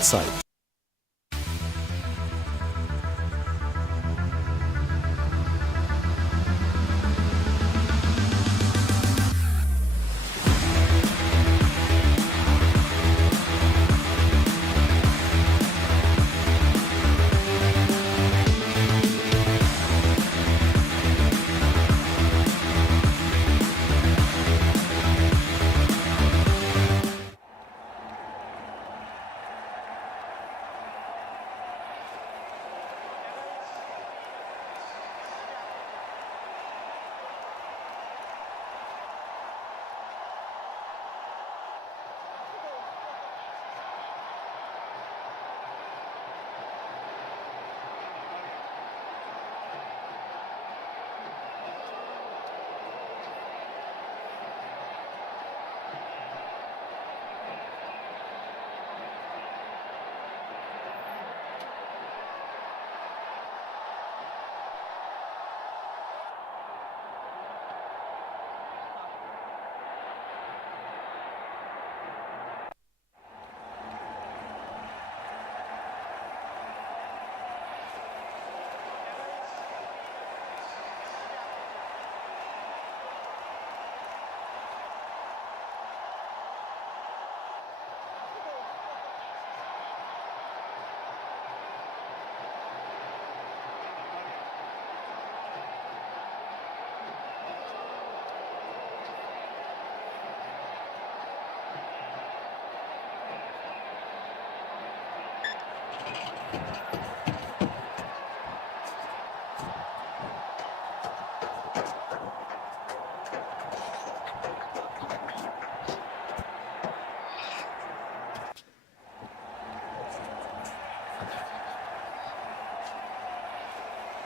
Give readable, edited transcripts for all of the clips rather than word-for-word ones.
insight.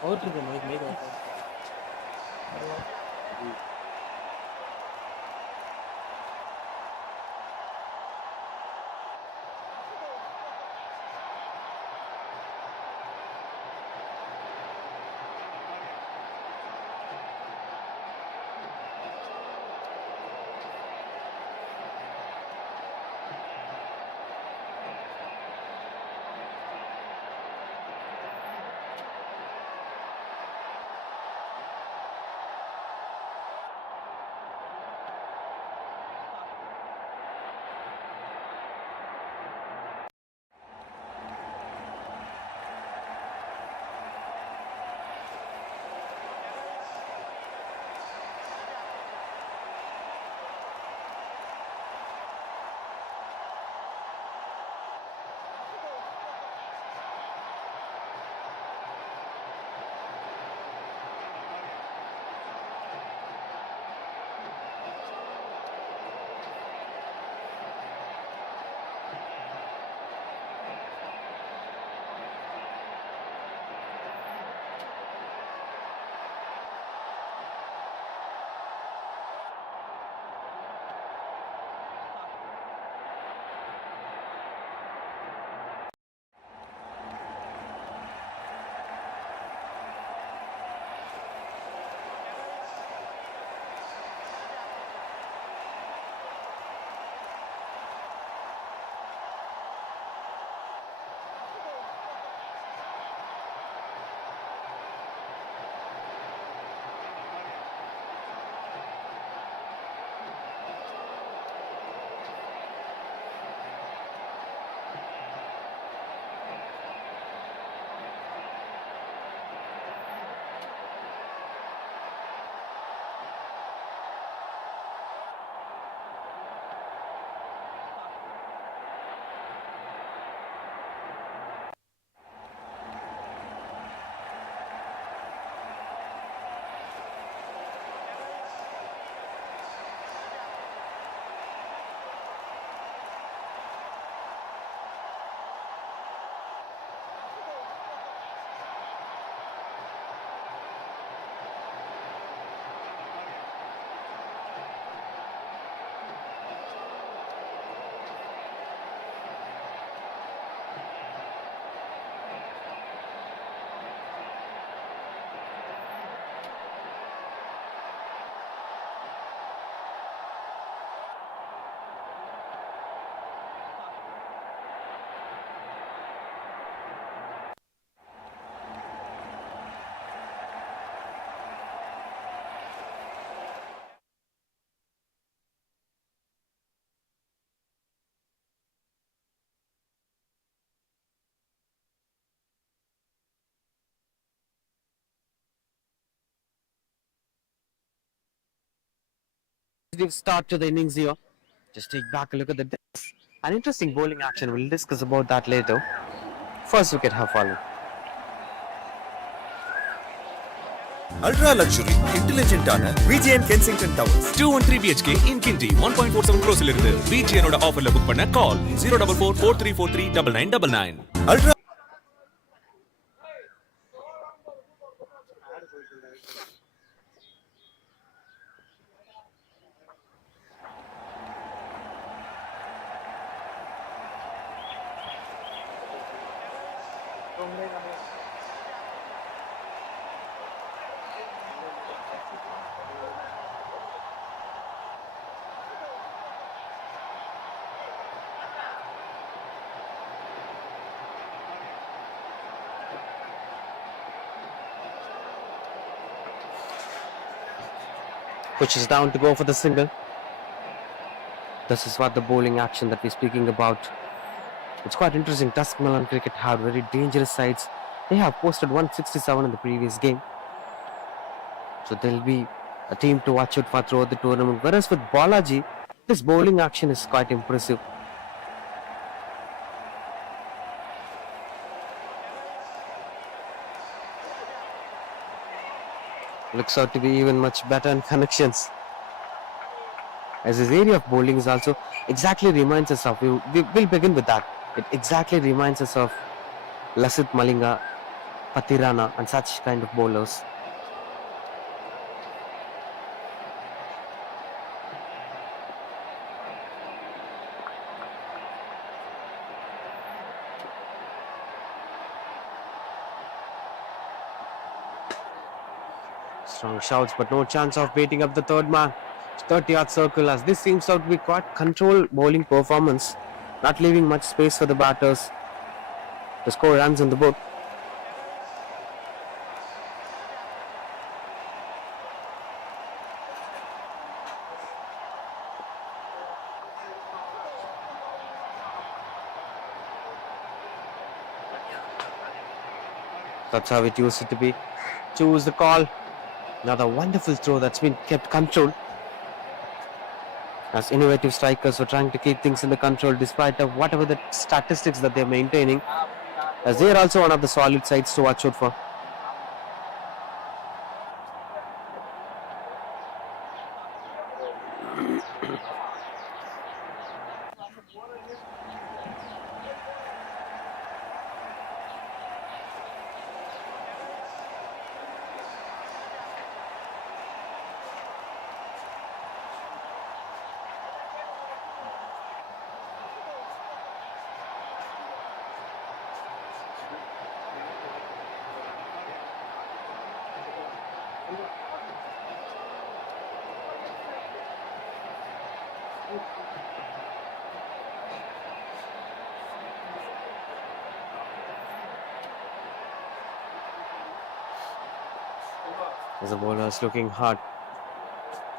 Outro de noite, meio da Start to the innings here. Just take back a look at the depth. An interesting bowling action. We'll discuss about that later. First wicket have fallen. Ultra luxury, intelligent ஆன VGN Kensington Towers 213 BHK in Kinji 1.47 crores இருந்து VGN ஓட ஆஃபர்ல book பண்ண call 04443439999. Ultra Which is down to go for the single. This is what the bowling action that we're speaking about. It's quite interesting. Tuskmelon cricket have very dangerous sides. They have posted 167 in the previous game. So there'll be a team to watch out for throughout the tournament. Whereas with Balaji, this bowling action is quite impressive. Looks out to be even much better in connections. As his area of bowling is also exactly reminds us of, we'll begin with that. It exactly reminds us of Lasith Malinga, Patirana and such kind of bowlers. Strong shouts, but no chance of beating up the third man. 30-yard circle, as this seems out to be quite controlled bowling performance, not leaving much space for the batters to score runs on the board. That's how it used to be. Choose the call. Another wonderful throw that's been kept controlled. As innovative strikers were trying to keep things in the control despite of whatever the statistics that they're maintaining, as they are also one of the solid sides to watch out for. As the bowler is looking hard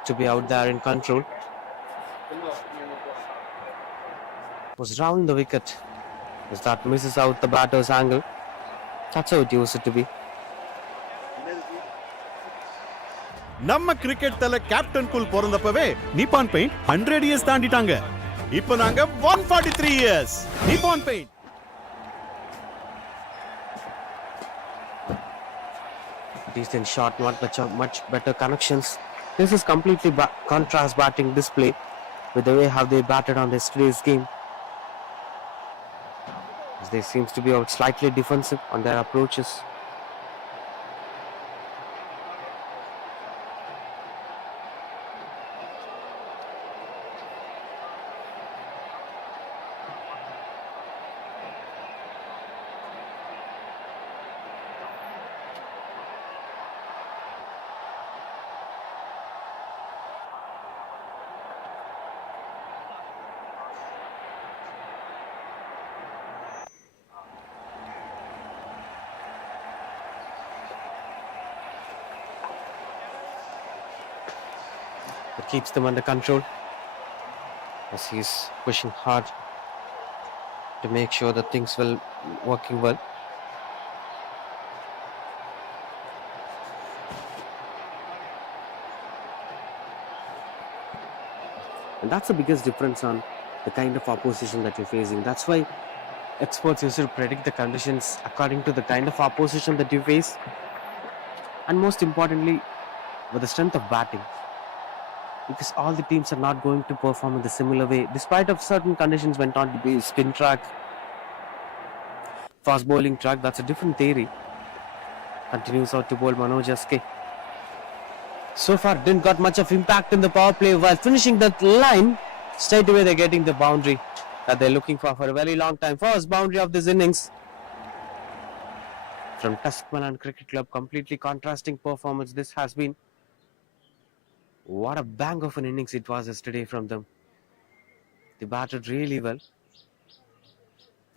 to be out there in control. Was round the wicket as that misses out the batter's angle. That's how it used to be. நம்ம cricket தல captain குல் பிறந்தப்பவே Nippon Paint 100 years தாண்டிட்டாங்க. இப்போ நாங்க 143 years. Nippon paint. Decent shot, not much better connections. This is completely contrast batting display with the way how they batted on yesterday's game. As they seems to be out slightly defensive on their approaches. It keeps them under control as he's pushing hard to make sure that things will working well. And that's the biggest difference on the kind of opposition that you're facing. That's why experts used to predict the conditions according to the kind of opposition that you face, and most importantly, with the strength of batting. Because all the teams are not going to perform in the similar way, despite of certain conditions went on to be spin track, fast bowling track. That's a different theory. Continues out to bowl Manoj SK. So far didn't got much of impact in the power play. While finishing that line, straight away they're getting the boundary that they're looking for a very long time. First boundary of this innings from Tuskmelon Cricket Club. Completely contrasting performance this has been. What a bang of an innings it was yesterday from them. They batted really well.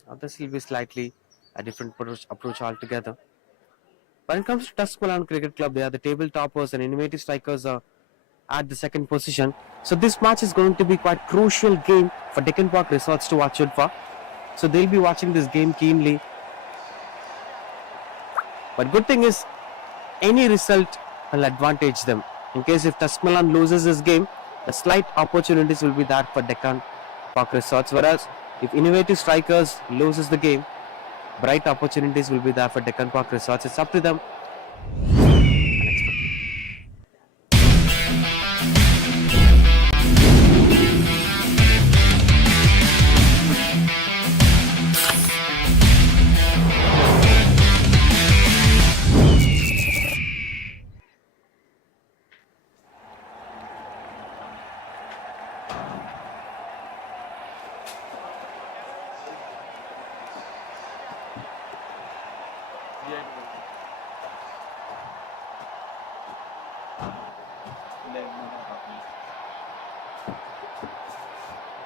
Now this will be slightly a different approach altogether. When it comes to Tuskmelon Cricket Club, they are the table toppers and innovative strikers are at the second position. So this match is going to be quite crucial game for Deccan Park Resorts to watch it for. So they'll be watching this game keenly. But good thing is, any result will advantage them. In case if Tuskmelon loses this game, the slight opportunities will be there for Deccan Park Resorts. Whereas if innovative strikers loses the game, bright opportunities will be there for Deccan Park Resorts. It's up to them.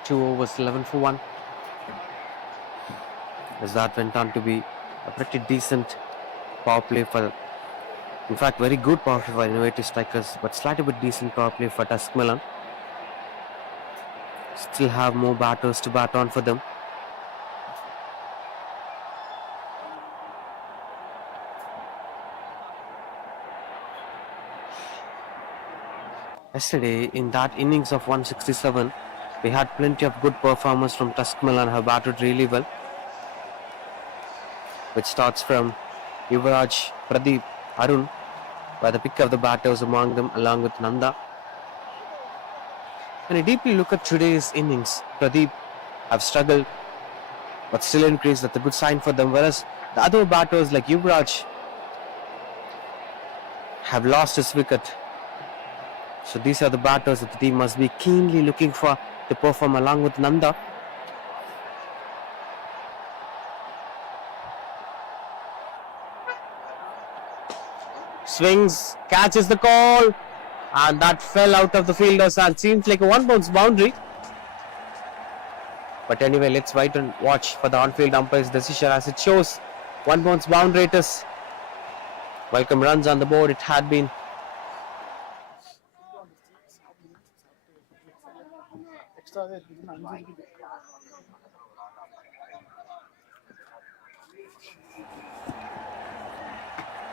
2 overs, 11 for 1. As that went on to be a pretty decent power play for, in fact, very good power play for innovative strikers, but slightly bit decent power play for Tuskmelon. Still have more batters to bat on for them. Yesterday, in that innings of 167, we had plenty of good performers from Tuskmelon who have batted really well. Which starts from Yuvraj, Pradeep, Arun, where the pick of the batters among them along with Nanda. When you deeply look at today's innings, Pradeep have struggled but still increased. That's a good sign for them. Whereas the other batters like Yuvraj have lost his wicket. So these are the batters that the team must be keenly looking for to perform along with Nanda. Swings, catches the call, and that fell out of the fielder's hand. Seems like a one bounce boundary. But anyway, let's wait and watch for the on-field umpire's decision. As it shows, one bounce boundary it is. Welcome runs on the board. It had been.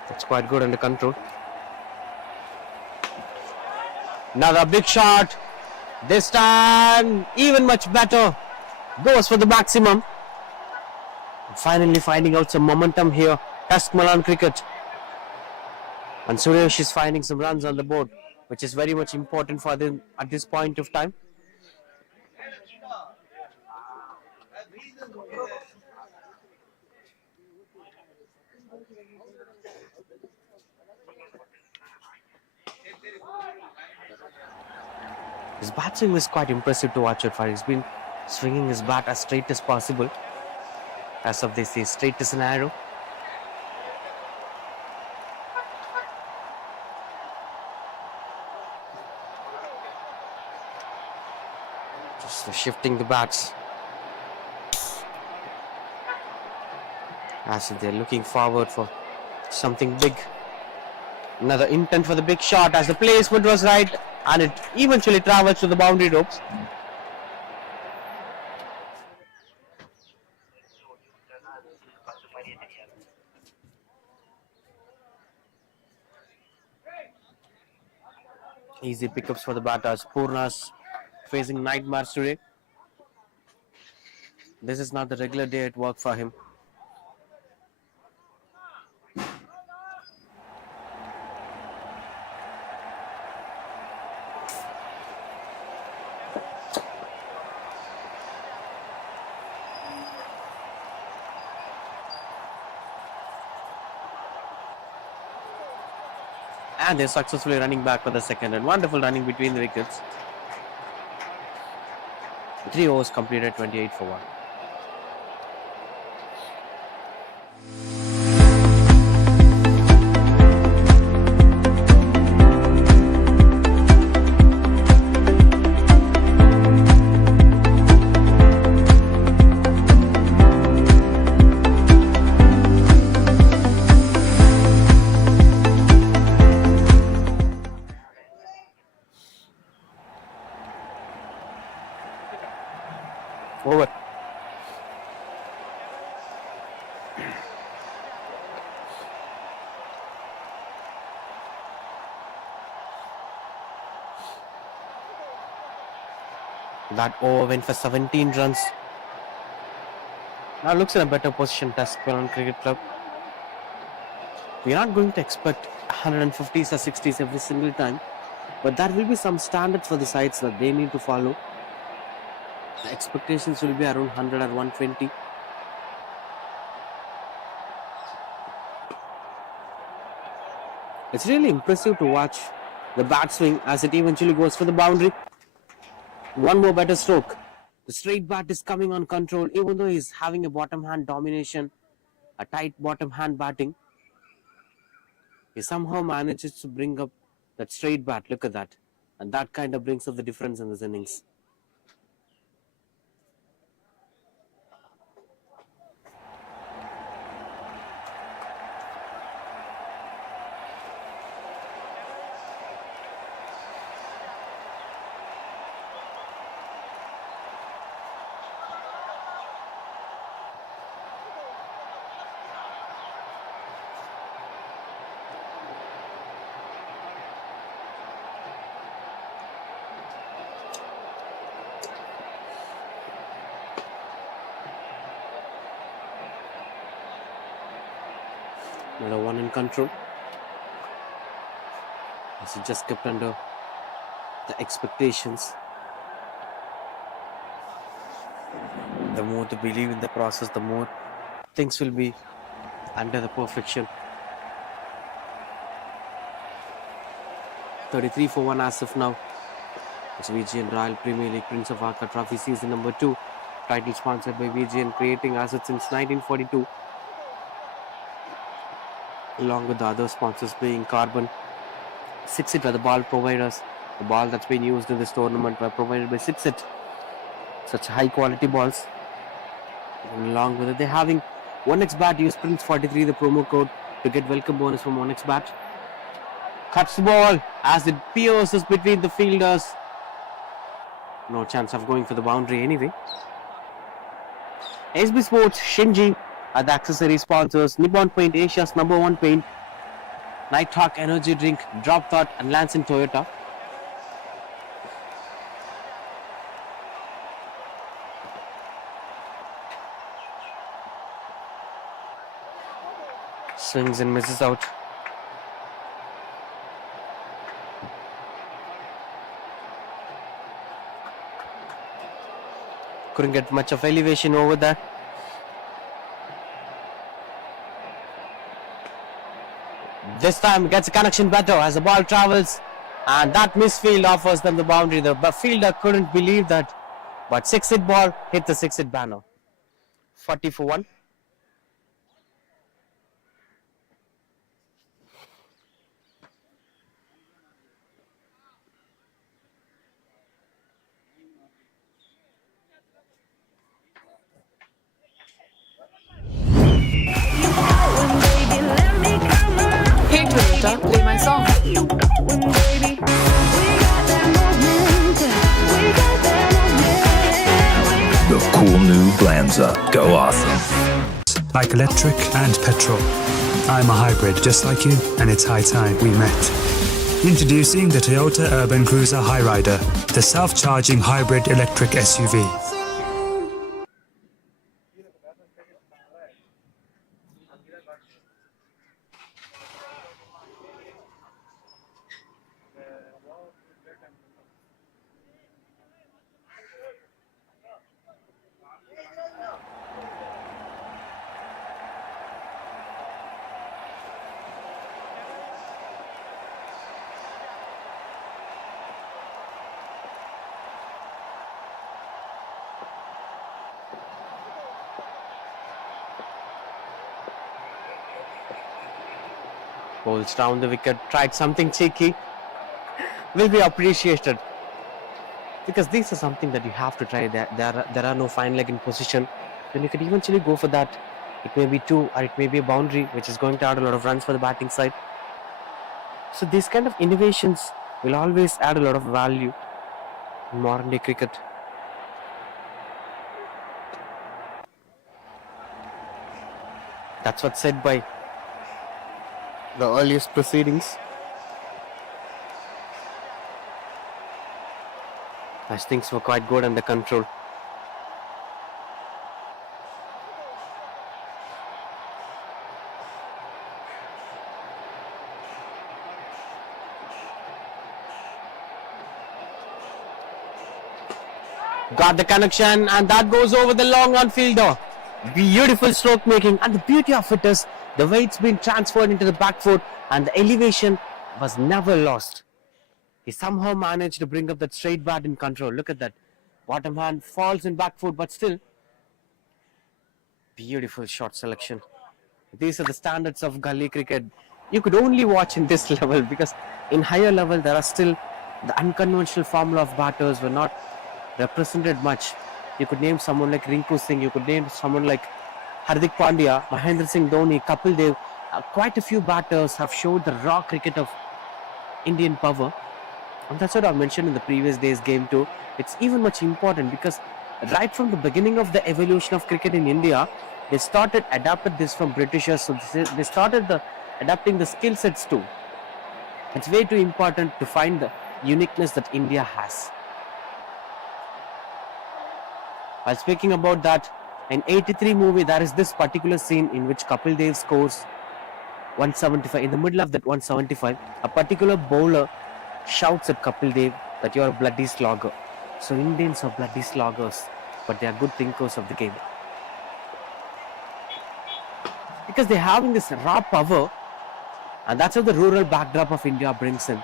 That's quite good under control. Another big shot. This time, even much better. Goes for the maximum. Finally finding out some momentum here. Tuskmelon Cricket. And Suresh is finding some runs on the board, which is very much important for them at this point of time. His bat swing was quite impressive to watch it for. He's been swinging his bat as straight as possible. As of they say, straight as an arrow. Just shifting the bats. As if they're looking forward for something big. Another intent for the big shot as the placement was right. And it eventually travels to the boundary ropes. Easy pickups for the batters. Purna's facing nightmares today. This is not the regular day at work for him. And they're successfully running back for the second and wonderful running between the wickets. 3 overs completed, 28 for 1. Over. That over went for 17 runs. Now looks in a better position, Tuskmelon Cricket Club. We are not going to expect 150s or 60s every single time, but there will be some standards for the sides that they need to follow. The expectations will be around 100 or 120. It's really impressive to watch the bat swing as it eventually goes for the boundary. One more better stroke. The straight bat is coming on control, even though he's having a bottom hand domination, a tight bottom hand batting. He somehow manages to bring up that straight bat. Look at that. And that kind of brings up the difference in this innings. Another one in control. As he just kept under the expectations. The more to believe in the process, the more things will be under the perfection. 33 for 1 as of now. It's VGN Royal Premier League Prince of Arcot Trophy Season number 2. Title sponsored by VGN, creating assets since 1942. Along with the other sponsors being Carbon. 6-It were the ball providers. The ball that's been used in this tournament were provided by 6-It. Such high quality balls. And along with it, they're having 1xBat. Use Prince43, the promo code, to get welcome bonus from 1xBat. Cuts the ball as it pierces between the fielders. No chance of going for the boundary anyway. SB Sports, Shinji are the accessory sponsors. Nippon Paint, Asia's #1 paint. Nighthawk Energy Drink, Drop Thought and Lansing Toyota. Swings and misses out. Couldn't get much of elevation over there. This time gets a connection better as the ball travels, and that misfield offers them the boundary. The fielder couldn't believe that, but 6-hit ball hit the 6-hit banner. 40 for 1. Hey Toyota, play my song. The cool new Glanza. Go awesome. Like electric and petrol. I'm a hybrid just like you, and it's high time we met. Introducing the Toyota Urban Cruiser Highrider, the self-charging hybrid electric SUV. Bowls down the wicket, tried something cheeky. Will be appreciated. Because this is something that you have to try. There are no fine leg in position. Then you could eventually go for that. It may be two or it may be a boundary, which is going to add a lot of runs for the batting side. So these kind of innovations will always add a lot of value in modern day cricket. That's what's said by the earliest proceedings. As things were quite good under control. Got the connection and that goes over the long on fielder. Beautiful stroke making, and the beauty of it is the way it's been transferred into the back foot and the elevation was never lost. He somehow managed to bring up that straight bat in control. Look at that. Bottom hand falls in back foot, but still beautiful shot selection. These are the standards of gully cricket. You could only watch in this level, because in higher level there are still the unconventional formula of batters were not represented much. You could name someone like Rinku Singh, you could name someone like Hardik Pandya, Mahendra Singh Dhoni, Kapil Dev. Quite a few batters have showed the raw cricket of Indian power. And that's what I mentioned in the previous day's game too. It's even much important because right from the beginning of the evolution of cricket in India, they started adapted this from Britishers. So they started adapting the skill sets too. It's way too important to find the uniqueness that India has. While speaking about that, in 83 movie, there is this particular scene in which Kapil Dev scores 175. In the middle of that 175, a particular bowler shouts at Kapil Dev that you are a bloody slogger. So Indians are bloody sloggers, but they are good thinkers of the game. Because they're having this raw power, and that's how the rural backdrop of India brings in.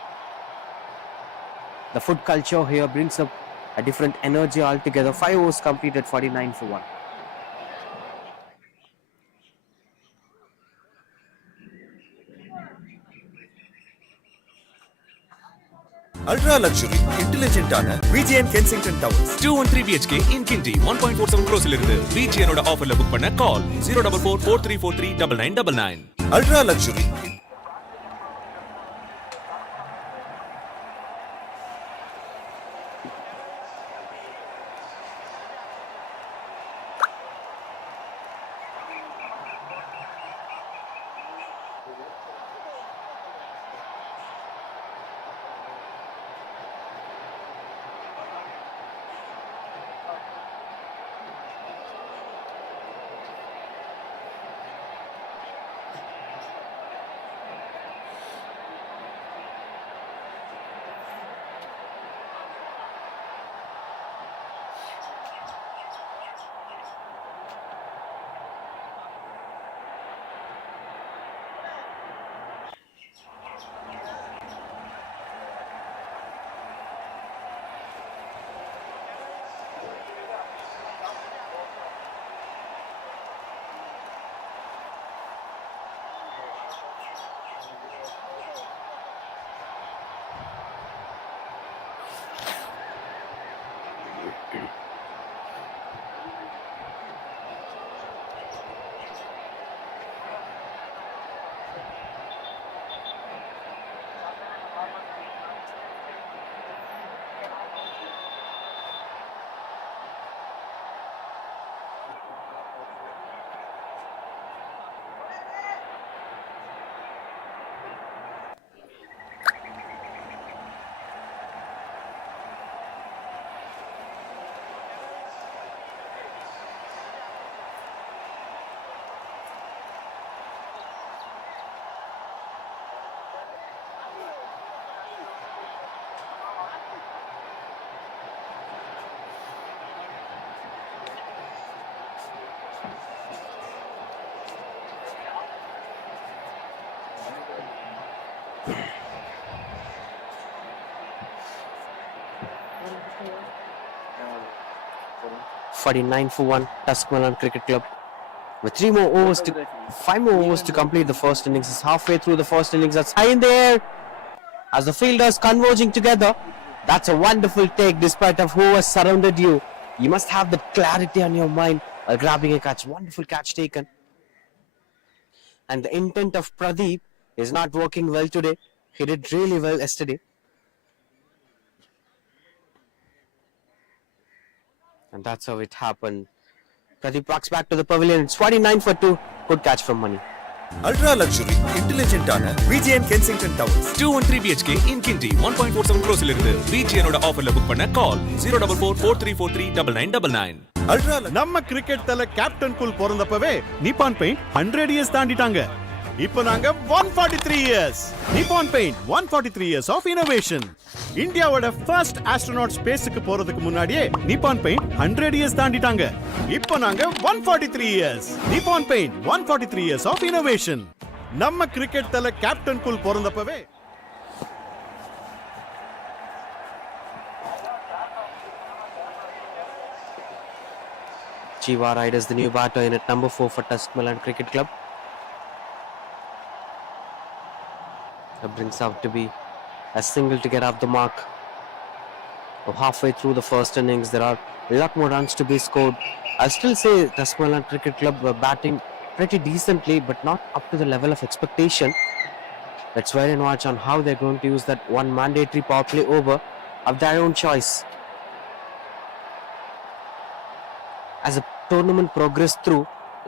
The food culture here brings up a different energy altogether. 5 overs completed, 49 for 1. Ultra luxury, intelligent ஆன VGN Kensington Towers. 213 BHK in Kinti 1.47 crores இருந்து BGN ஓட ஆஃபர்ல book பண்ண call 04443439999. Ultra luxury. 49 for 1, Tuskmelon Cricket Club. With 5 more overs to complete the first innings. It's halfway through the first innings. That's high in the air as the fielders converging together. That's a wonderful take despite of who has surrounded you. You must have that clarity on your mind while grabbing a catch. Wonderful catch taken. And the intent of Pradeep is not working well today. He did really well yesterday. And that's how it happened. Pradeep walks back to the pavilion. It's 49 for 2. Good catch from Money. Ultra luxury intelligent ஆன VGN Kensington Towers 213 BHK in Kinti 1.47 crores இருந்து BGN ஓட ஆஃபர்ல book பண்ண call 04443439999. Ultra நம்ம cricket தல captain cool பிறந்தப்பவே Nippon Paint 100 years தாண்டிட்டாங்க. இப்போ நாங்க 143 years. Nippon Paint 143 years of innovation. இந்தியாவோட ஃபர்ஸ்ட் ஆஸ்ட்ரோநாட் ஸ்பேஸ்க்கு போறதுக்கு முன்னாடியே நிப்பான் பெயிண்ட் 100 இயர்ஸ் தாண்டிட்டாங்க. இப்போ நாங்க 143 years. Nippon Paint 143 years of innovation. நம்ம கிரிக்கெட் தல கேப்டன் கூல் பிறந்தப்பவே Jiva Riders, the new batter in at number 4 for Tuskmelon Cricket Club. That brings out to be a single to get off the mark. Halfway through the first innings, there are a lot more runs to be scored. I'll still say Tuskmelon Cricket Club were batting pretty decently, but not up to the level of expectation. Let's wait and watch on how they're going to use that one mandatory power play over of their own choice. As the tournament progresses through,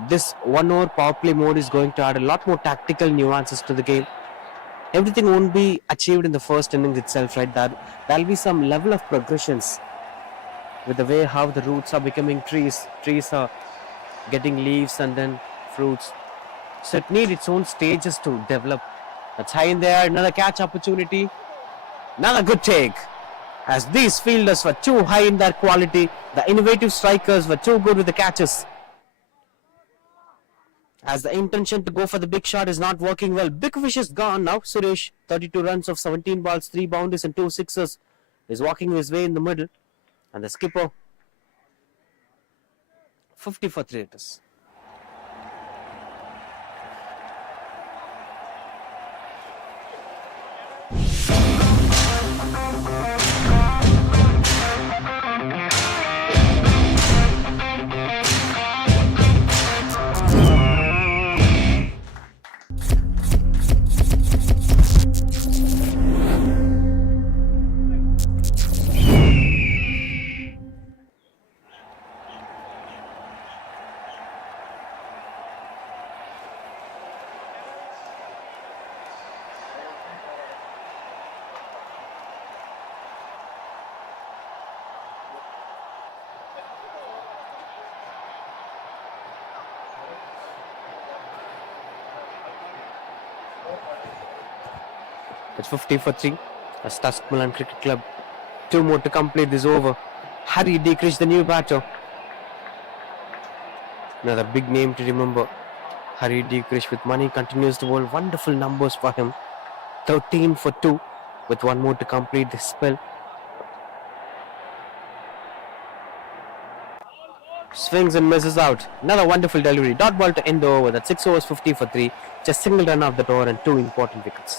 this 1 over power play mode is going to add a lot more tactical nuances to the game. Everything won't be achieved in the first innings itself, right? There'll be some level of progressions with the way how the roots are becoming trees. Trees are getting leaves and then fruits. So it needs its own stages to develop. That's high in there. Another catch opportunity. Another good take. As these fielders were too high in their quality, the innovative strikers were too good with the catches. As the intention to go for the big shot is not working well. Big fish is gone now. Suresh, 32 runs of 17 balls, 3 boundaries and 2 sixes, is walking his way in the middle. And the skipper, 50 for 3 it is. It's 50 for 3. As Tuskmelon Cricket Club. 2 more to complete this over. Harry Decrease, the new batter. Another big name to remember. Harry Decrease with Money continues to hold wonderful numbers for him. 13 for 2 with 1 more to complete this spell. Swings and misses out. Another wonderful delivery. Dot ball to end the over. That's 6 overs 50 for 3. Just single run off the door and 2 important wickets.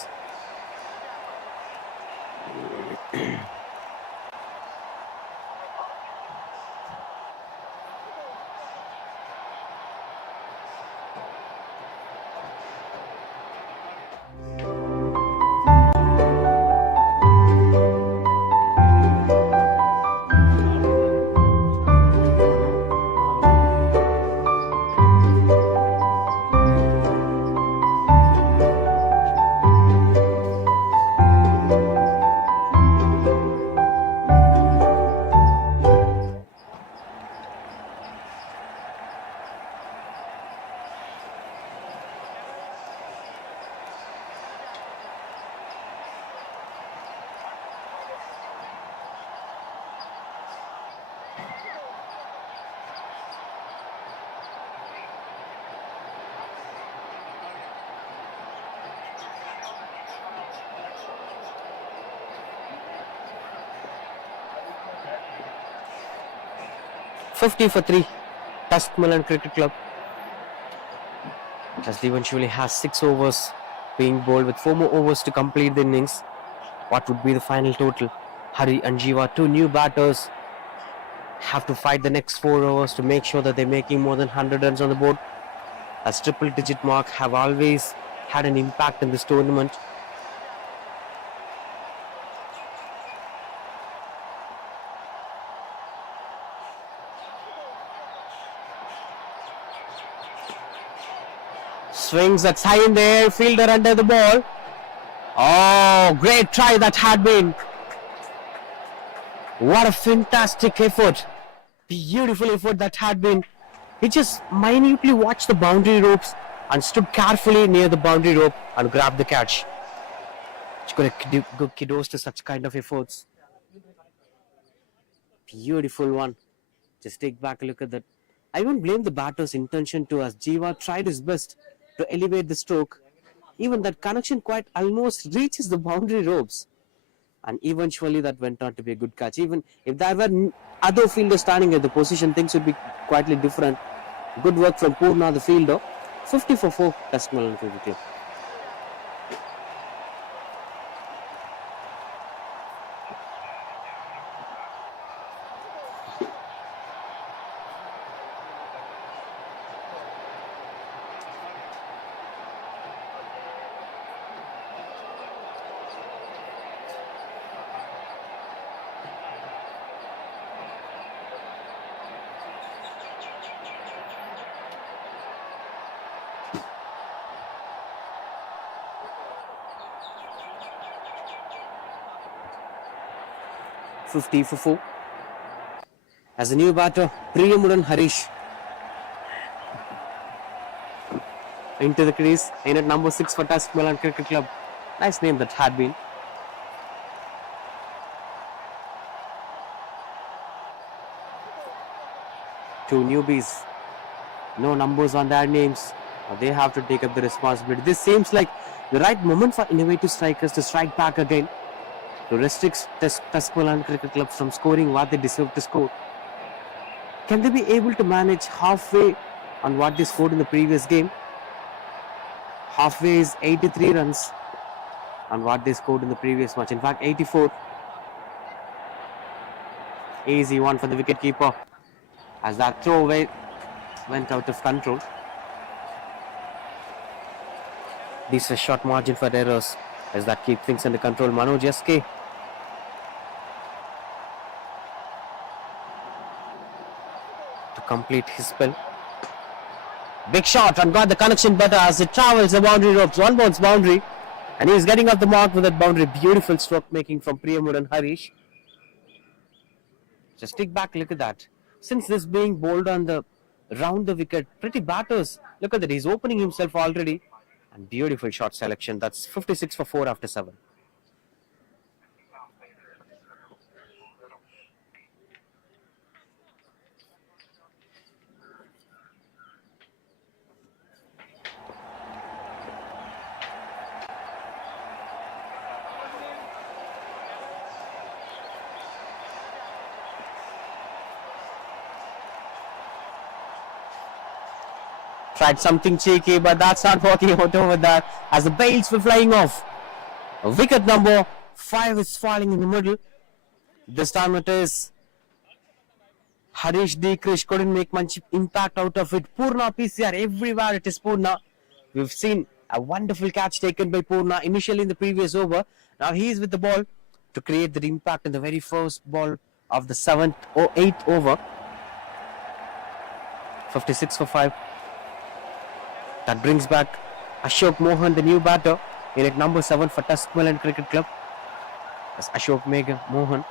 50 for 3. Tuskmelon Cricket Club. Just eventually has 6 overs being bowled with 4 more overs to complete the innings. What would be the final total? Hari and Jiva, 2 new batters, have to fight the next 4 overs to make sure that they're making more than 100 runs on the board. As triple digit mark have always had an impact in this tournament. Swings that's high in the air, fielder under the ball. Oh, great try that had been. What a fantastic effort. Beautiful effort that had been. He just minutely watched the boundary ropes and stood carefully near the boundary rope and grabbed the catch. It's got to give kudos to such kind of efforts. Beautiful one. Just take back a look at that. I won't blame the batter's intention too, as Jiva tried his best to elevate the stroke. Even that connection quite almost reaches the boundary ropes. And eventually that went on to be a good catch. Even if there were other fielders standing at the position, things would be quietly different. Good work from Purna, the fielder. 50 for 4, Tuskmelon Cricket Club. $50 for 4. As a new batter, preamble Harish into the crease in at number 6 for Tuskmelon Cricket Club. Nice name that had been. Two newbies, no numbers on their names. They have to take up the responsibility. This seems like the right moment for innovative strikers to strike back again, to restrict Tuskmelon Cricket Club from scoring what they deserve to score. Can they be able to manage halfway on what they scored in the previous game? Halfway is 83 runs on what they scored in the previous match. In fact, 84. Easy one for the wicketkeeper, as that throwaway went out of control. This is a short margin for errors, as that keep things under control. Manoj SK to complete his spell. Big shot and got the connection better as it travels the boundary ropes. One bounce boundary, and he's getting off the mark with that boundary. Beautiful stroke making from Priyamud and Harish. Just stick back, look at that. Since this being bowled on the round the wicket, pretty batters. Look at that, he's opening himself already. And beautiful shot selection. That's 56 for 4 after 7. Tried something cheeky, but that's not working out over there as the bails were flying off. Wicket number 5 is falling in the middle. This time it is Harish D. Krish couldn't make much impact out of it. Purna PCR, everywhere it is Purna. We've seen a wonderful catch taken by Purna initially in the previous over. Now he is with the ball to create the impact in the very first ball of the 7th or 8th over. 56 for 5. That brings back Ashok Mohan, the new batter, in at number 7 for Tuskmelon Cricket Club. That's Ashok Mohan.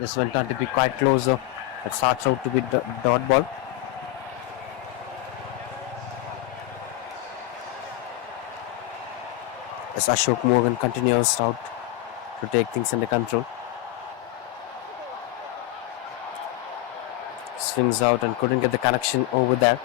This went on to be quite closer. It starts out to be dot ball. As Ashok Morgan continues out to take things under control. Swings out and couldn't get the connection over there.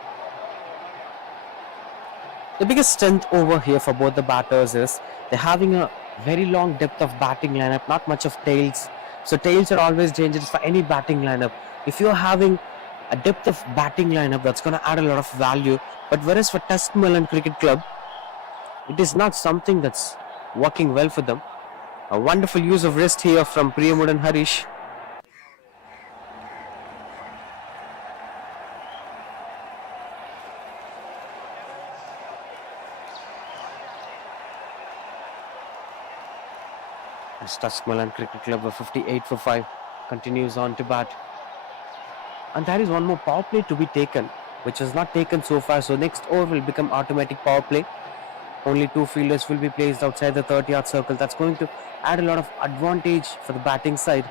The biggest strength over here for both the batters is they're having a very long depth of batting lineup, not much of tails. So tails are always dangerous for any batting lineup. If you're having a depth of batting lineup, that's going to add a lot of value. But whereas for Tuskmelon Cricket Club, it is not something that's working well for them. A wonderful use of wrist here from preamble and Harish. As Tuskmelon Cricket Club of 58 for 5 continues on to bat. And there is one more power play to be taken, which was not taken so far. So next over will become automatic power play. Only 2 fielders will be placed outside the 30-yard circle. That's going to add a lot of advantage for the batting side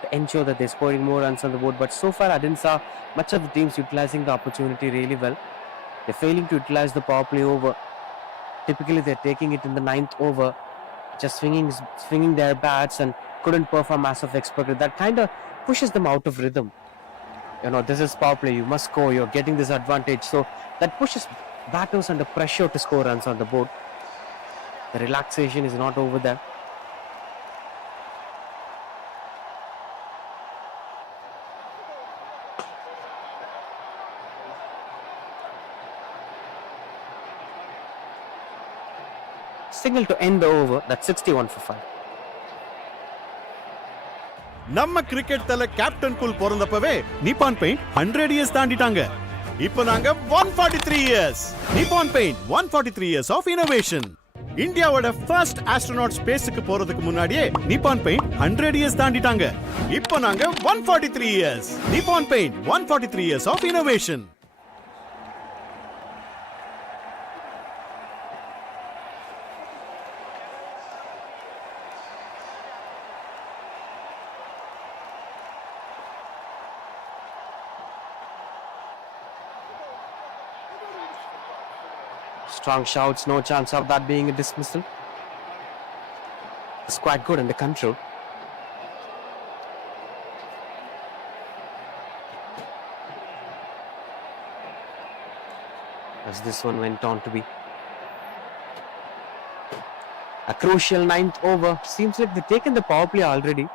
to ensure that they're scoring more runs on the board. But so far I didn't saw much of the teams utilizing the opportunity really well. They're failing to utilize the power play over. Typically they're taking it in the 9th over, just swinging their bats and couldn't perform as of expected. That kind of pushes them out of rhythm. You know, this is power play, you must score, you're getting this advantage. So that pushes batters under pressure to score runs on the board. The relaxation is not over there. Single to end the over. That's 61 for 5. நம்ம cricket தல captain cool பிறந்தப்பவே Nippon Paint 100 years தாண்டிட்டாங்க. இப்போ நாங்க 143 years. Nippon Paint 143 years of innovation. இந்தியாவோட first astronaut ஸ்பேஸ்க்கு போறதுக்கு முன்னாடியே நிப்பான் பெயிண்ட் 100 இயர்ஸ் தாண்டிட்டாங்க. இப்போ நாங்க 143 years. Nippon Paint 143 years of innovation. Strong shouts, no chance of that being a dismissal. It's quite good under control. As this one went on to be a crucial 9th over. Seems like they've taken the power play already.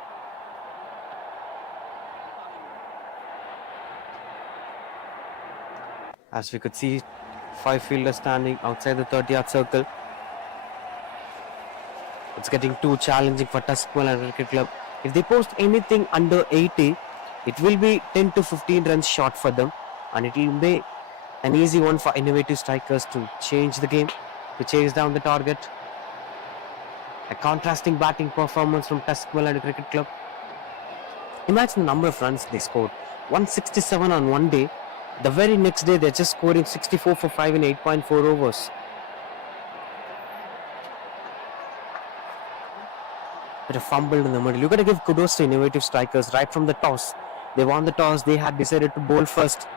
As we could see, 5 fielders standing outside the 30-yard circle. It's getting too challenging for Tuskmelon Cricket Club. If they post anything under 80, it will be 10 to 15 runs short for them, and it will be an easy one for innovative strikers to change the game, to chase down the target. A contrasting batting performance from Tuskmelon Cricket Club. Imagine the number of runs they scored. 167 on one day. The very next day, they're just scoring 64 for 5 in 8.4 overs. But a fumble in the middle. You got to give kudos to innovative strikers right from the toss. They won the toss. They had decided to bowl first.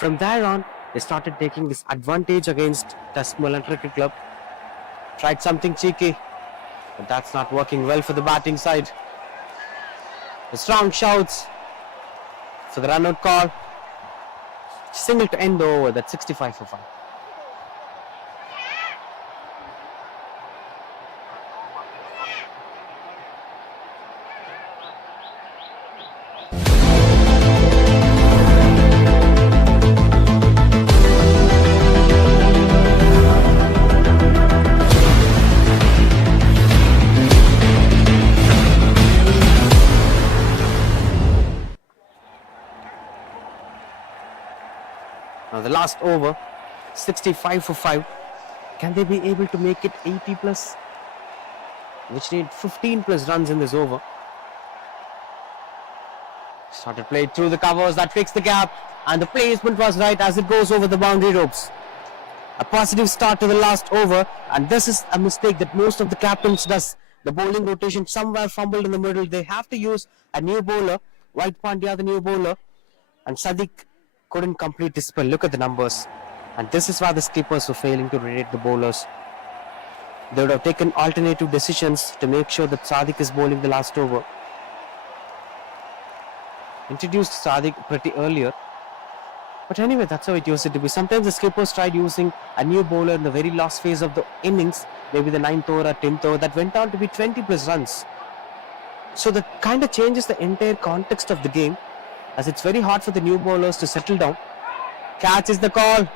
From there on, they started taking this advantage against Tuskmelon Cricket Club. Tried something cheeky, but that's not working well for the batting side. The strong shouts for the run-out call. Single to end the over. That's 65 for 5. Now the last over, 65 for 5. Can they be able to make it 80 plus? Which need 15 plus runs in this over. Started play through the covers, that fixed the gap, and the placement was right as it goes over the boundary ropes. A positive start to the last over, and this is a mistake that most of the captains does. The bowling rotation somewhere fumbled in the middle. They have to use a new bowler White Pandya, the new bowler, and Sadiq couldn't complete his spell. Look at the numbers. And this is why the skippers were failing to rotate the bowlers. They would have taken alternative decisions to make sure that Sadiq is bowling the last over. Introduced Sadiq pretty earlier. But anyway, that's how it used to be. Sometimes the skippers tried using a new bowler in the very last phase of the innings, maybe the 9th over or 10th over, that went on to be 20 plus runs. So that kind of changes the entire context of the game, as it's very hard for the new bowlers to settle down. Catch is the call,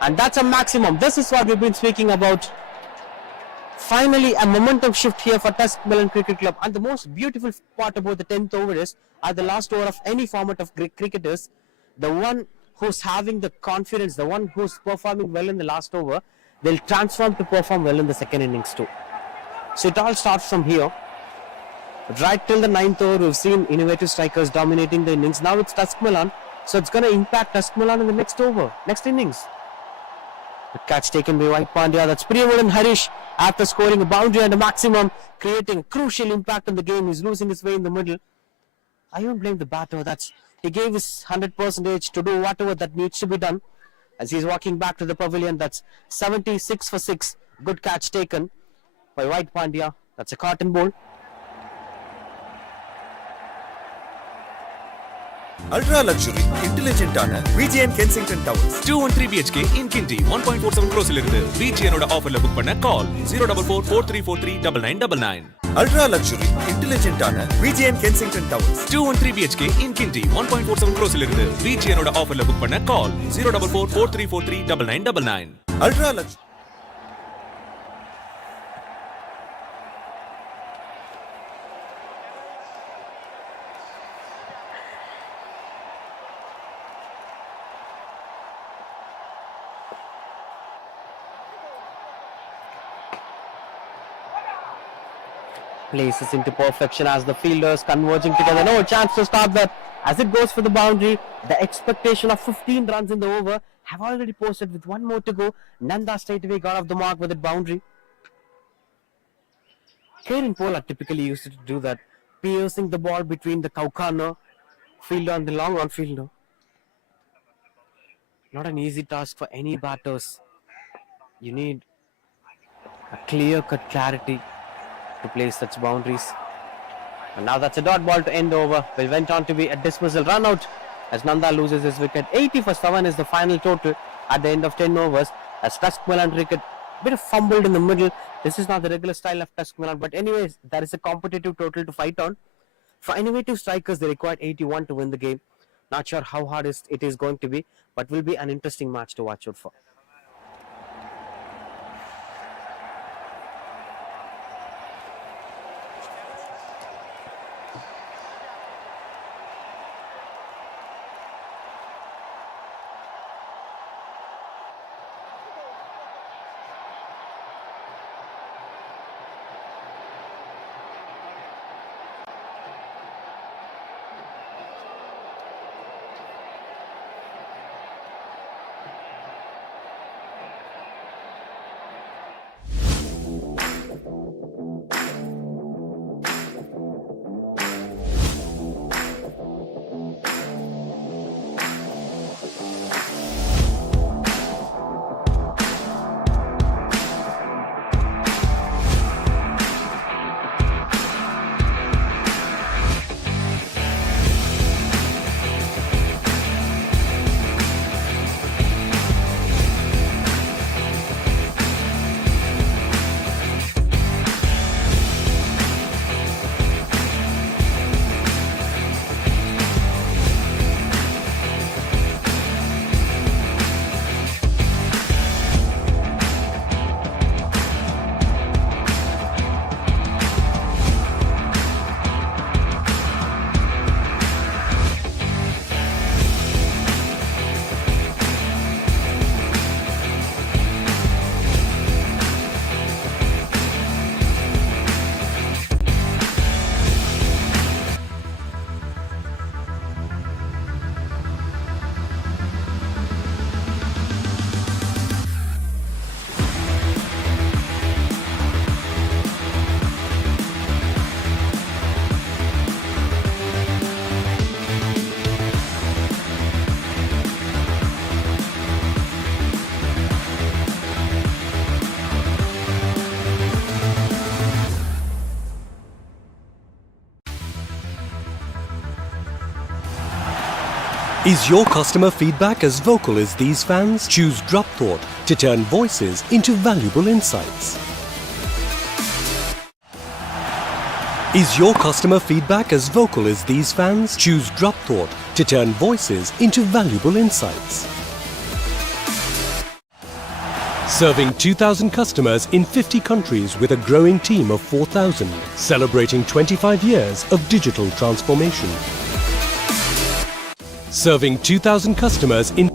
and that's a maximum. This is what we've been speaking about. Finally, a momentum shift here for Tuskmelon Cricket Club. And the most beautiful part about the 10th over is, at the last over of any format of cricketers, the one who's having the confidence, the one who's performing well in the last over, they'll transform to perform well in the second innings too. So it all starts from here. Right till the 9th over, we've seen innovative strikers dominating the innings. Now it's Tuskmelon, so it's going to impact Tuskmelon in the next over, next innings. The catch taken by White Pandya. That's preamble and Harish after scoring a boundary and a maximum, creating a crucial impact on the game. He's losing his way in the middle. I don't blame the batter. He gave his 100% to do whatever that needs to be done. As he's walking back to the pavilion, that's 76 for 6. Good catch taken by White Pandya. That's a cotton ball. Ultra luxury, intelligent ஆன VGN Kensington Towers. 213 BHK in Kinti 1.47 crores இருந்து BGN ஓட ஆஃபர்ல book பண்ண call 04443439999. Ultra luxury, intelligent ஆன VGN Kensington Towers. 213 BHK in Kinti 1.47 crores இருந்து BGN ஓட ஆஃபர்ல book பண்ண call 04443439999. Ultra luxury. Places into perfection as the fielders converging together. No chance to stop that as it goes for the boundary. The expectation of 15 runs in the over have already posted with one more to go. Nanda straight away got off the mark with that boundary. Kieran Pollard typically used to do that, piercing the ball between the Kaukana fielder and the long on fielder. Not an easy task for any batters. You need a clear-cut clarity to place such boundaries. And now that's a dot ball to end over. Well, went on to be a dismissal run out as Nanda loses his wicket. 80 for 7 is the final total at the end of 10 overs. As Tuskmelon Cricket bit of fumbled in the middle. This is not the regular style of Tuskmelon, but anyways, there is a competitive total to fight on. For innovative strikers, they required 81 to win the game. Not sure how hard it is going to be, but will be an interesting match to watch out for. Is your customer feedback as vocal as these fans? Choose Drop Thought to turn voices into valuable insights. Is your customer feedback as vocal as these fans? Choose Drop Thought to turn voices into valuable insights. Serving 2,000 customers in 50 countries with a growing team of 4,000, celebrating 25 years of digital transformation. Serving 2,000 customers in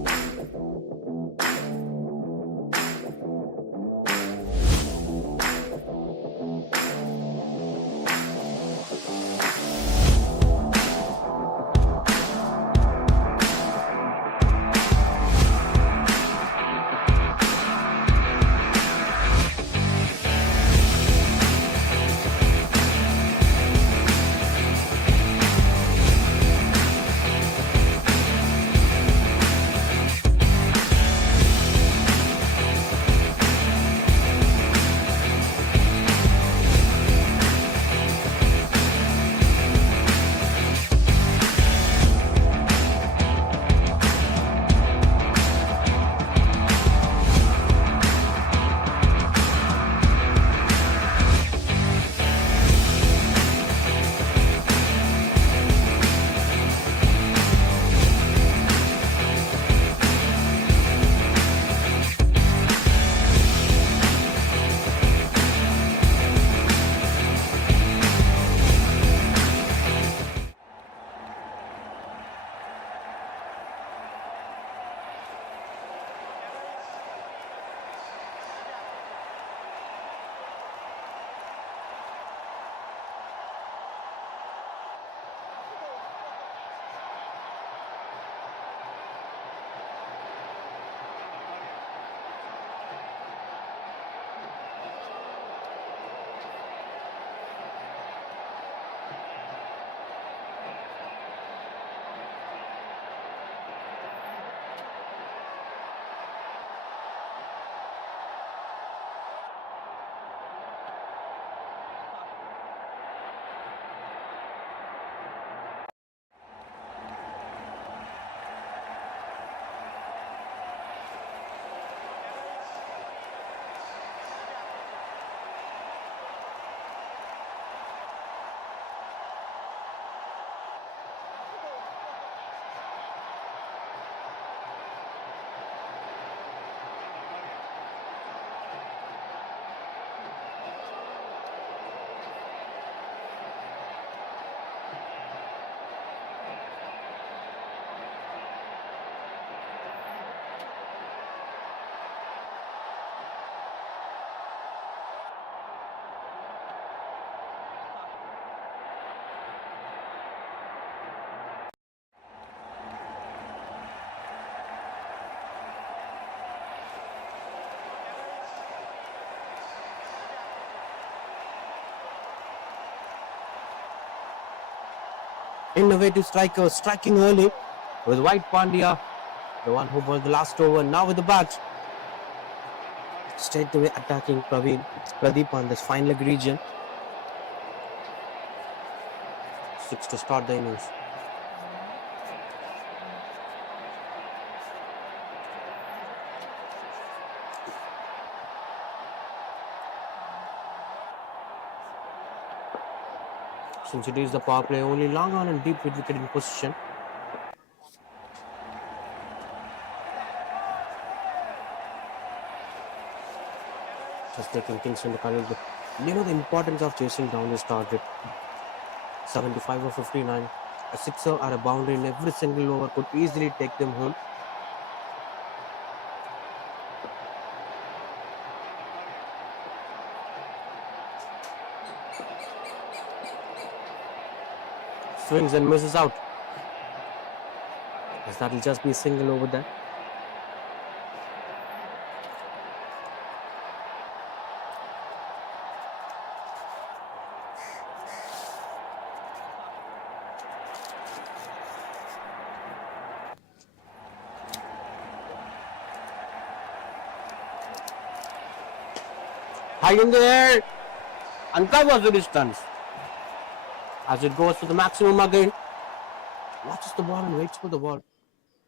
innovative striker striking early with White Pandya, the one who bowled the last over, now with the bat. Straight away attacking Pradeep on this fine leg region. 6 to start the innings. Since it is the power play, only long on and deep with wicket in position. Just taking things into control. You know the importance of chasing down this target. 75 or 59. A sixer or a boundary in every single over could easily take them home. Swings and misses out. As that will just be a single over there. High in the air and covers the distance. As it goes to the maximum again, watches the ball and waits for the ball.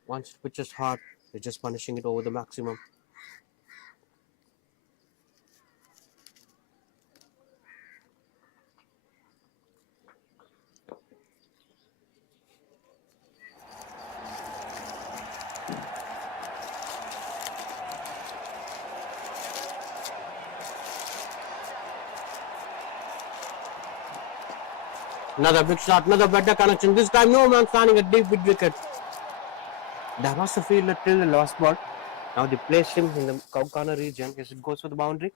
Once it pitches hard, they're just punishing it over the maximum. Another big shot, another better connection. This time, no man standing at deep mid wicket. That was the fielder till the last ball. Now they place him in the cow corner region. Yes, it goes for the boundary.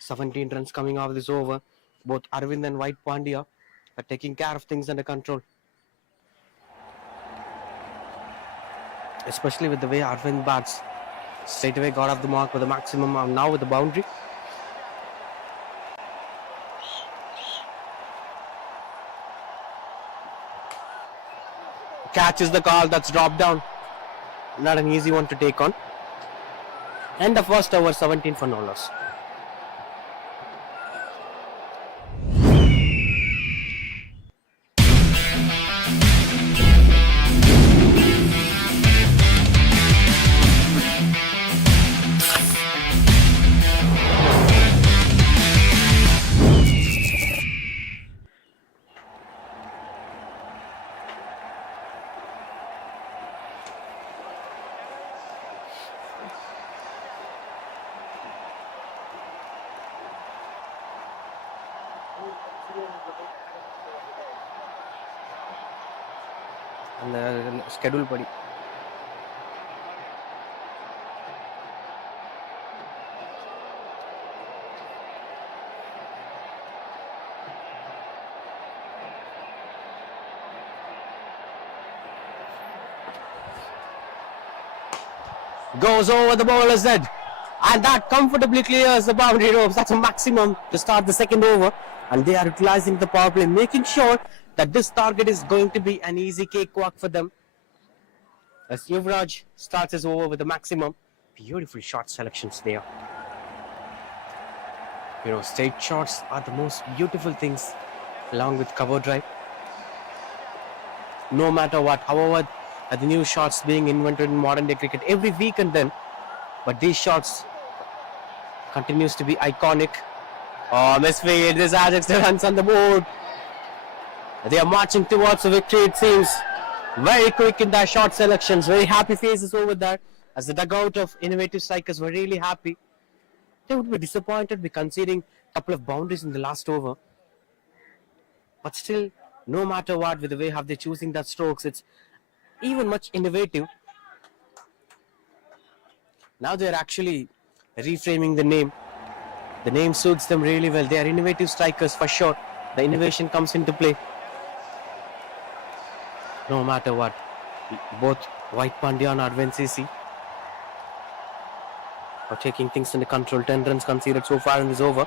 "17 runs coming off this over. Both Arvind and White Pandya are taking care of things under control. Especially with the way Arvind bats. Straight away got off the mark with the maximum, and now with the boundary. Catch is the call, that's dropped down. Not an easy one to take on. And the first over, 17 for no loss. அந்த schedule படி goes over the bowler's head, and that comfortably clears the boundary ropes. That's a maximum to start the second over, and they are utilizing the power play, making sure that this target is going to be an easy cakewalk for them. As Yuvraj starts his over with the maximum. Beautiful shot selections there. You know, straight shots are the most beautiful things, along with cover drive. No matter what, however, the new shots being invented in modern day cricket every week and then, but these shots continues to be iconic. Oh, misfield, this has extra runs on the board. They are marching towards the victory, it seems. Very quick in their shot selections. Very happy faces over there, as the dugout of innovative strikers were really happy. They would be disappointed by conceding a couple of boundaries in the last over. But still, no matter what, with the way how they're choosing their strokes, it's even much innovative. Now they're actually reframing the name. The name suits them really well. They are innovative strikers for sure. The innovation comes into play. No matter what, both White Pandya and Arvind CC are taking things into control. 10 runs conceded so far in this over,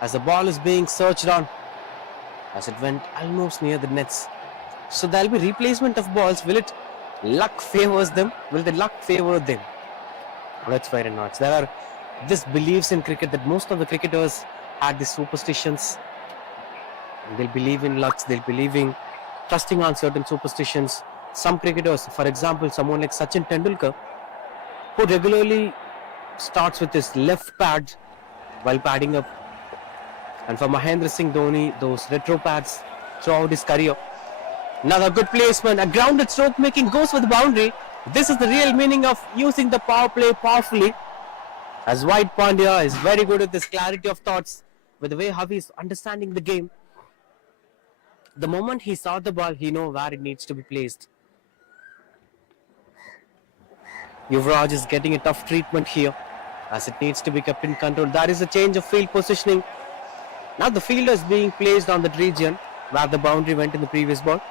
as the ball is being searched on, as it went almost near the nets. So there'll be replacement of balls. Will it luck favors them? Will the luck favor them? Let's wait and watch. There are this beliefs in cricket that most of the cricketers had these superstitions. They'll believe in lucks. They'll believe in trusting on certain superstitions. Some cricketers, for example, someone like Sachin Tendulkar, who regularly starts with his left pad while padding up, and for Mahendra Singh Dhoni, those retro pads throughout his career. Another good placement, a grounded stroke making goes for the boundary. This is the real meaning of using the power play powerfully, as White Pandya is very good at this clarity of thoughts, with the way how he's understanding the game. The moment he saw the ball, he knows where it needs to be placed. Yuvraj is getting a tough treatment here, as it needs to be kept in control. There is a change of field positioning. Now the fielder is being placed on that region where the boundary went in the previous ball.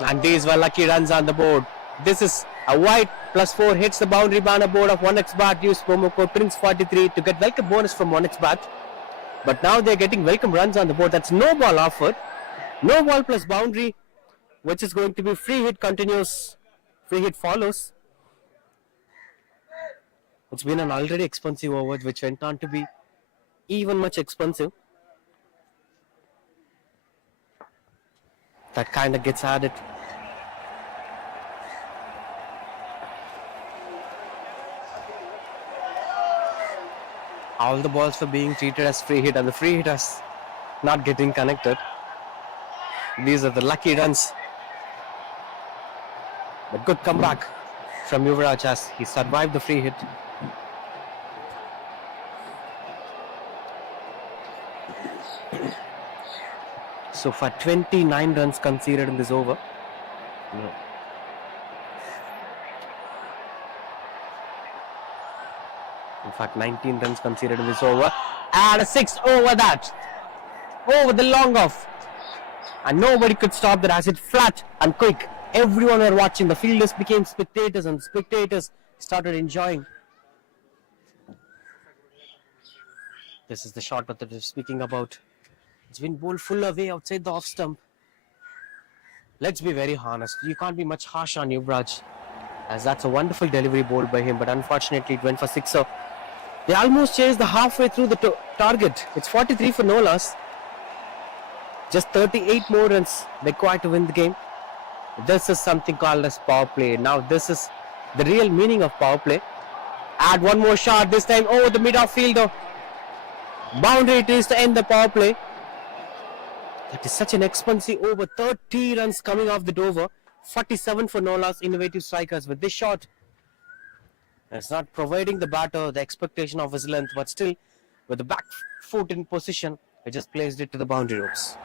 And these were lucky runs on the board. This is a wide +4, hits the boundary banner board of 1x bat. Use promo code Prince43 to get welcome bonus from 1x bat. But now they're getting welcome runs on the board. That's no ball offered. No ball plus boundary, which is going to be free hit continues. Free hit follows. It's been an already expensive over which went on to be even much expensive. That kind of gets added. All the balls were being treated as free hit, and the free hit is not getting connected. These are the lucky runs. But good comeback from Yuvraj as he survived the free hit. So for 29 runs conceded in this over. In fact, 19 runs conceded in this over. And a 6 over that. Over the long off. And nobody could stop that as it flat and quick. Everyone were watching. The fielders became spectators and spectators started enjoying. This is the shot that they're speaking about. It's been bowled full away outside the off stump. Let's be very honest. You can't be much harsh on Yuvraj, as that's a wonderful delivery bowled by him. But unfortunately, it went for sixer. They almost chased the halfway through the target. It's 43 for no loss. Just 38 more runs required to win the game. This is something called as power play. Now this is the real meaning of power play. Add one more shot, this time over the mid-off fielder. Boundary it is to end the power play. That is such an expensive over. 30 runs coming off the Dover. 47 for no loss. Innovative strikers with this shot. It's not providing the batter the expectation of his length, but still with the back foot in position, he just placed it to the boundary ropes.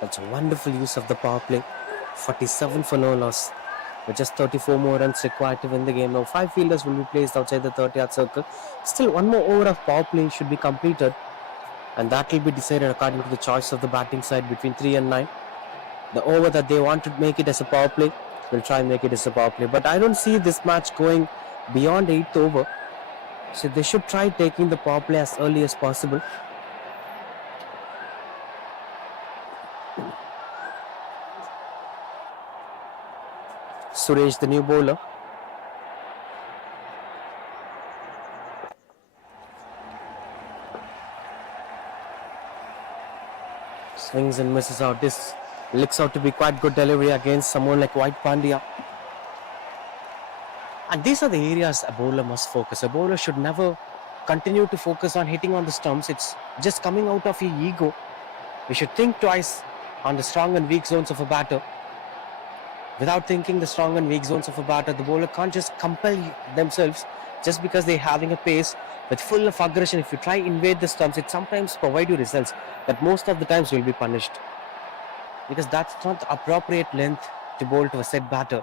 That's a wonderful use of the power play. 47 for no loss. With just 34 more runs required to win the game. Now 5 fielders will be placed outside the 30-yard circle. Still one more over of power play should be completed. And that will be decided according to the choice of the batting side between 3 and 9. The over that they want to make it as a power play, will try and make it as a power play. But I don't see this match going beyond 8th over. So they should try taking the power play as early as possible. Suresh, the new bowler. Swings and misses out. This looks out to be quite good delivery against someone like White Pandya. And these are the areas a bowler must focus. A bowler should never continue to focus on hitting on the stumps. It's just coming out of your ego. You should think twice on the strong and weak zones of a batter. Without thinking the strong and weak zones of a batter, the bowler can't just compel themselves just because they're having a pace with full of aggression. If you try invade the stumps, it sometimes provides you results that most of the times will be punished. Because that's not the appropriate length to bowl to a set batter.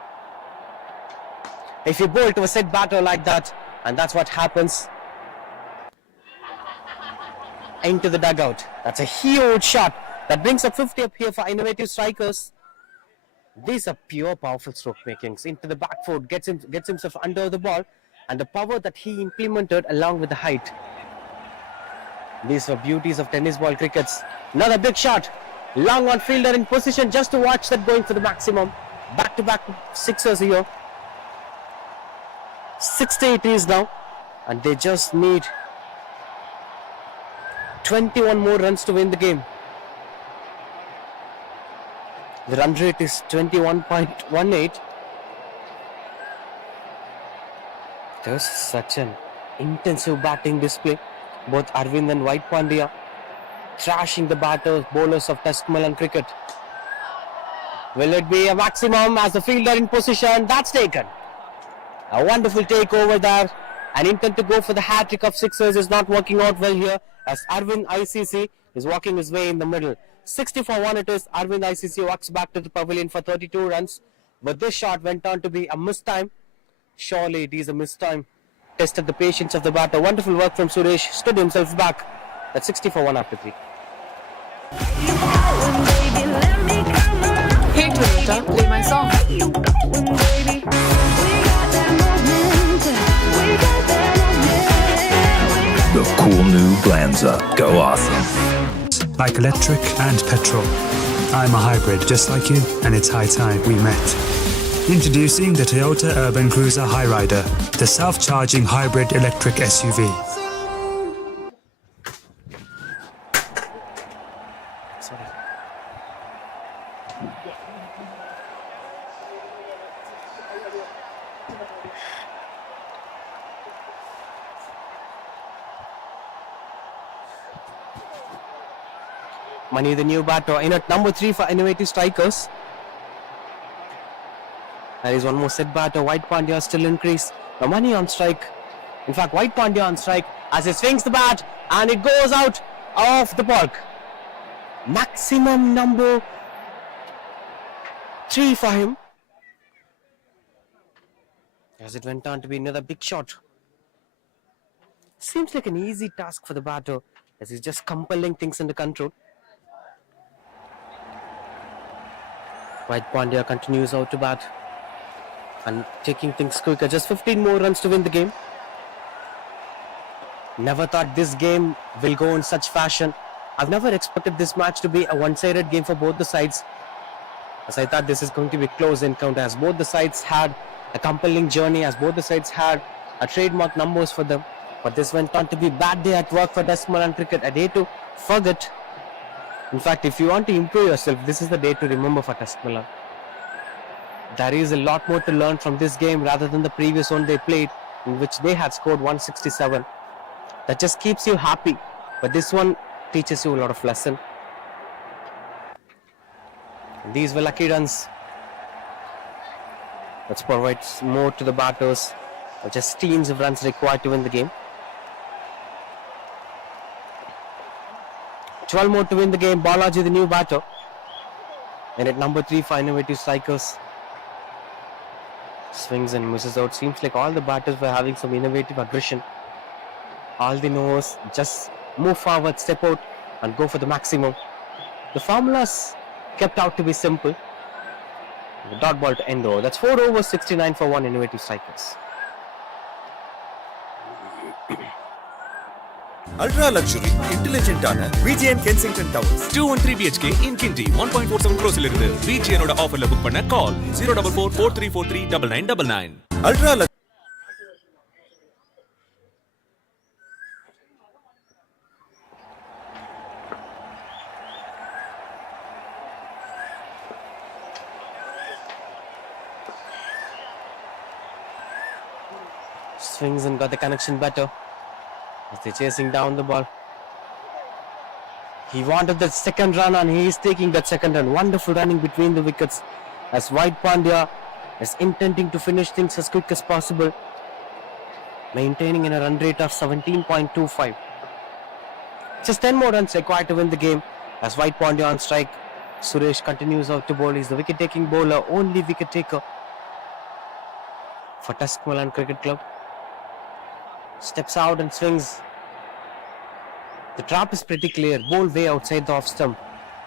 If you bowl to a set batter like that, and that's what happens, into the dugout. That's a huge shot. That brings up 50 up here for innovative strikers. These are pure powerful stroke makings. Into the back foot, gets himself under the ball, and the power that he implemented along with the height. These were beauties of tennis ball crickets. Another big shot. Long on fielder in position just to watch that going for the maximum. Back-to-back sixers here. 60 it is now, and they just need 21 more runs to win the game. The run rate is 21.18. There's such an intensive batting display. Both Arvind and White Pandya thrashing the bowlers of Tuskmelon cricket. Will it be a maximum as the fielder in position? That's taken. A wonderful take over there. An intent to go for the hat-trick of sixers is not working out well here as Arvind ICC is walking his way in the middle. 60 for 1 it is. Arvind ICC walks back to the pavilion for 32 runs. But this shot went on to be a missed time. Surely it is a missed time. Tested the patience of the batter. Wonderful work from Suresh. Stood himself back. That's 60 for 1 after 3. Hey Toyota, play my song. The cool new Glanza. Go awesome. Like electric and petrol. I'm a hybrid just like you, and it's high time we met. Introducing the Toyota Urban Cruiser Highrider, the self-charging hybrid electric SUV. Sorry. Mani, the new batter, in at number 3 for innovative strikers. There is one more set batter. White Pandya still in crease. The Mani on strike. In fact, White Pandya on strike as he swings the bat and it goes out of the park. Maximum number 3 for him. As it went on to be another big shot. Seems like an easy task for the batter as he's just compelling things under control. White Pandya continues out to bat and taking things quicker. Just 15 more runs to win the game. Never thought this game will go in such fashion. I've never expected this match to be a one-sided game for both the sides, as I thought this is going to be a close encounter, as both the sides had a compelling journey, as both the sides had a trademark numbers for them. But this went on to be a bad day at work for Tuskmelon cricket, a day to forget. In fact, if you want to improve yourself, this is the day to remember for Tuskmelon. There is a lot more to learn from this game rather than the previous one they played, in which they had scored 167. That just keeps you happy. But this one teaches you a lot of lesson. These were lucky runs. Let's provide more to the batters. Just teams of runs required to win the game. 12 more to win the game. Balaji, the new batter. And at number 3 for innovative strikers. Swings and misses out. Seems like all the batters were having some innovative aggression. All they know is just move forward, step out and go for the maximum. The formulas kept out to be simple. The dot ball to end over. That's 4 overs, 69 for 1 innovative strikers. Ultra luxury, intelligent ஆன VGN Kensington Towers. 213 BHK in Kinti 1.47 crores இருந்து BGN ஓட ஆஃபர்ல book பண்ண call 04443439999. Ultra Swings and got the connection better as they're chasing down the ball. He wanted that second run and he is taking that second run. Wonderful running between the wickets as White Pandya is intending to finish things as quick as possible, maintaining in a run rate of 17.25. Just 10 more runs required to win the game as White Pandya on strike. Suresh continues out to bowl. He's the wicket-taking bowler, only wicket-taker for Tuskmelon Cricket Club. Steps out and swings. The trap is pretty clear. Bowl way outside the off stump.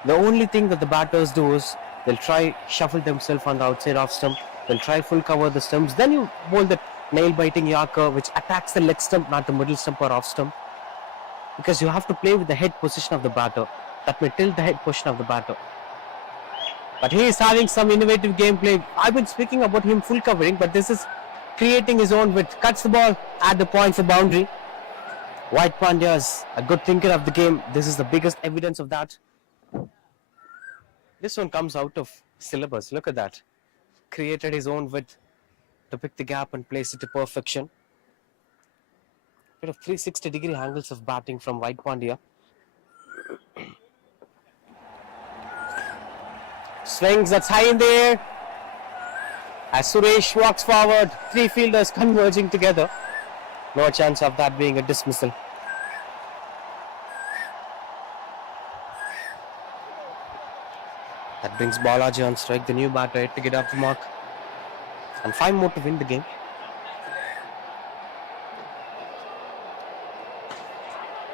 The only thing that the batters do is they'll try shuffle themselves on the outside off stump. They'll try full cover the stumps. Then you bowl that nail-biting Yorker which attacks the leg stump, not the middle stump or off stump. Because you have to play with the head position of the batter. That may tilt the head position of the batter. But he is having some innovative gameplay. I've been speaking about him full covering, but this is creating his own width. Cuts the ball at the point for boundary. White Pandya is a good thinker of the game. This is the biggest evidence of that. This one comes out of syllabus. Look at that. Created his own width to pick the gap and place it to perfection. Bit of 360-degree angles of batting from White Pandya. Swings, that's high in the air. As Suresh walks forward, three fielders converging together. No chance of that being a dismissal. That brings Balaji on strike, the new batter, to get up the mark. And 5 more to win the game.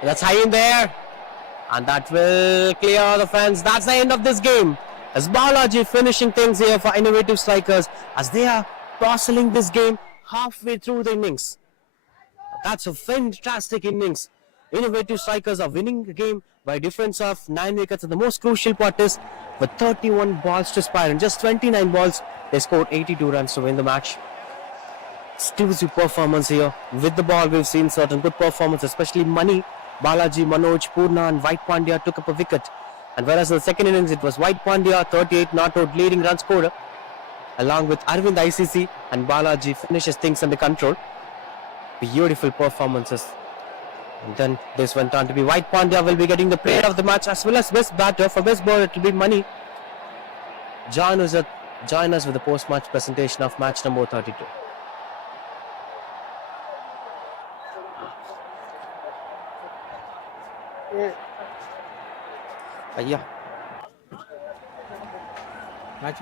That's high in there. And that will clear the fence. That's the end of this game. As Balaji finishing things here for Innovative Strikers as they are tossing this game halfway through the innings. That's a fantastic innings. Innovative Strikers are winning the game by a difference of 9 wickets. And the most crucial part is with 31 balls to spare in just 29 balls, they scored 82 runs to win the match. Exclusive performance here. With the ball, we've seen certain good performance, especially Mani, Balaji, Manoj, Purna and White Pandya took up a wicket. And whereas in the second innings, it was White Pandya, 38 not out, leading run scorer, along with Arvind ICC, and Balaji finishes things under control. Beautiful performances. And then this went on to be White Pandya will be getting the player of the match as well as best batter. For best bowler, it will be Mani. Join us with the post-match presentation of match number 32. Yeah. Match.